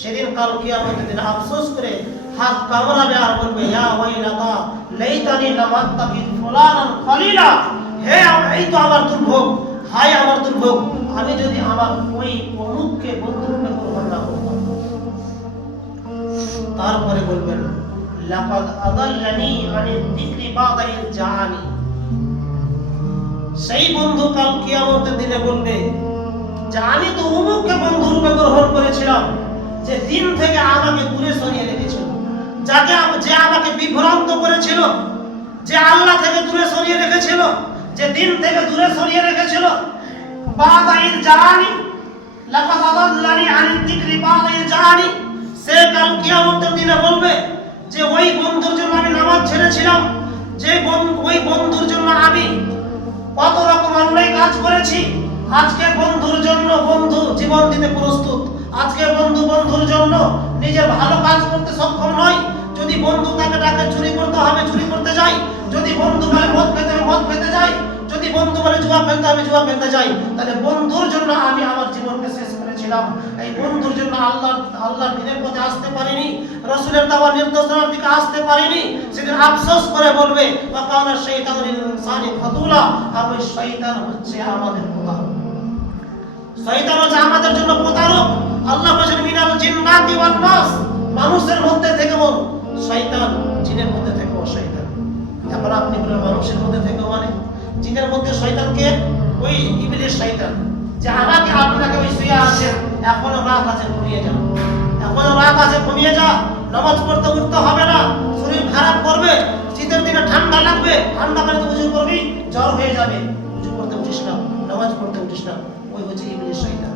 সেদিন কাল কিয়ামতের দিন আফসোস করে হাত কামড়াবে আর বলবে, ইয়া ওয়াইলাতা, লাইতানি ফুলানান খলিলা। হে এই তো আমার দুর্ভোগ। আমার দুর্ভোগ। আমি যদি আমার ওই অমুককে বন্ধু রূপে গ্রহণ না তারপরে বলবেন, লাকাদ আদাল্লানি জাআনি। সেই বন্ধু কাল কিয়ামতের দিনে বলবে যে আমি তো অমুককে বন্ধু রূপে গ্রহণ করেছিলাম। যে দিন থেকে আমাকে দূরে সরিয়ে রেখেছিল। যাকে যে আমাকে বিভ্রান্ত করেছিল, যে আল্লাহ থেকে দূরে সরিয়ে রেখেছিল, যে দিন থেকে দূরে সরিয়ে রেখেছিল বাদাইল জানি লাকাদ আদাল্লানি আনিল যিকরি বাদাইল জানি, সে কাল কিয়ামতের দিনে বলবে যে ওই বন্ধুর জন্য আমি নামাজ ছেড়েছিলাম, যে ওই বন্ধুর জন্য আমি কত রকম অন্যায় কাজ করেছি, আজকে বন্ধুর জন্য বন্ধু জীবন দিতে প্রস্তুত। বন্ধু বন্ধুর জন্য নিজের ভালো কাজ করতে সক্ষম নয়। যদি বন্ধু তাকে ডাকে, চুরি করতে হবে, চুরি করতে যাই। যদি বন্ধু বলে মদ খেতে হবে, মদ খেতে যাই। যদি বন্ধু বলে জুয়া খেলতে হবে, জুয়া খেলতে যাই। তাহলে বন্ধুর জন্য আমি আমার জীবনকে শেষ করেছিলাম। এই বন্ধুর জন্য আল্লাহ আল্লাহর দিনের পথে আসতে পারিনি। রসুলের দেওয়া নির্দেশনার দিকে আসতে পারিনি। সেদিন আফসোস করে বলবে, ওয়াকানা শাইতানুল ইনসানি ফাতুলা আর ওই শয়তান হচ্ছে আমাদের প্রতারক শয়তান হচ্ছে আমাদের জন্য প্রতারক। আল্লাহ ওয়ান নাস মানুষের মধ্যে থেকেও শয়তান, জিনের মধ্যে থেকেও শয়তান। এখন আপনি বলেন, মানুষের মধ্যে থেকেও মানে? জিনের মধ্যে শয়তানকে ওই ইবলিস শয়তান। যে আপনাকে ওই শুয়ে আছেন এখনও রাত আছে, ঘুমিয়ে যান এখনও রাত আছে, ঘুমিয়ে যা নামাজ পড়তে উঠতে হবে না। শরীর খারাপ করবে, শীতের দিনে ঠান্ডা লাগবে, ঠান্ডা পানিতে উজু করবি জ্বর হয়ে যাবে। উজু করতে উঠিস না, নামাজ পড়তে উঠিস না। ওই হচ্ছে ইবলিস শয়তান।